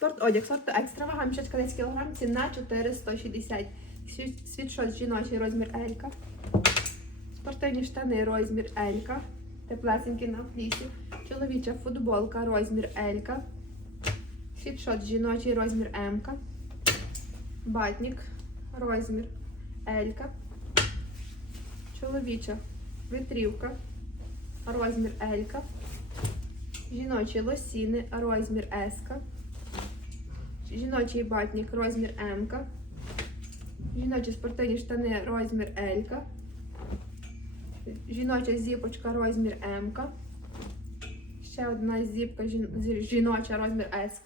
Спорт одяг, сорту екстра вага, мішечка 10 кг, ціна 460. Світшот жіночий розмір Елька. Спортивні штани розмір Елька. Теплесенькі на флісі. Чоловіча футболка розмір Елька. Світшот жіночий розмір М. Батник розмір Елька. Чоловіча витрівка розмір Елька. Жіночі лосіни розмір С. Жіночий батник розмір М. Жіночі спортивні штани розмір L. Жіноча зіпочка розмір М. Ще одна зіпка жін- жіноча розмір S.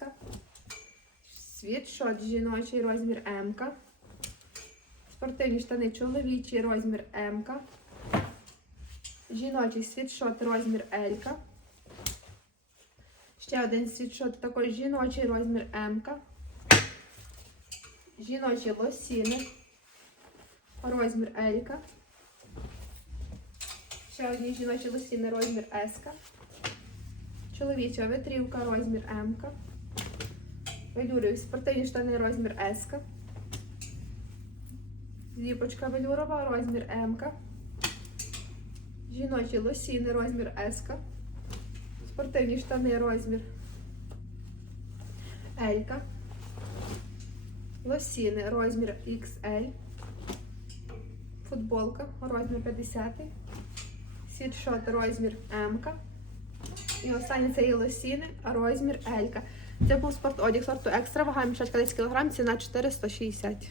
Світшот жіночий розмір М. Спортивні штани чоловічий розмір М. Жіночий світшот розмір L. Ще один світшот також жіночий розмір М. Жіночі лосіни. Розмір Елька. Ще одні жіночі лосіни розмір С. Чоловіча витрівка розмір М. Велюрів спортивні штани розмір С. Зіпочка велюрова розмір М. Жіночі лосіни розмір С. Спортивні штани розмір Елька. Лосіни розмір XL. Футболка розмір 50. Світшот розмір М. І останнє це є лосіни, розмір L. Це був спорт одяг сорту екстра, вага мішечка 10 кг, ціна 460.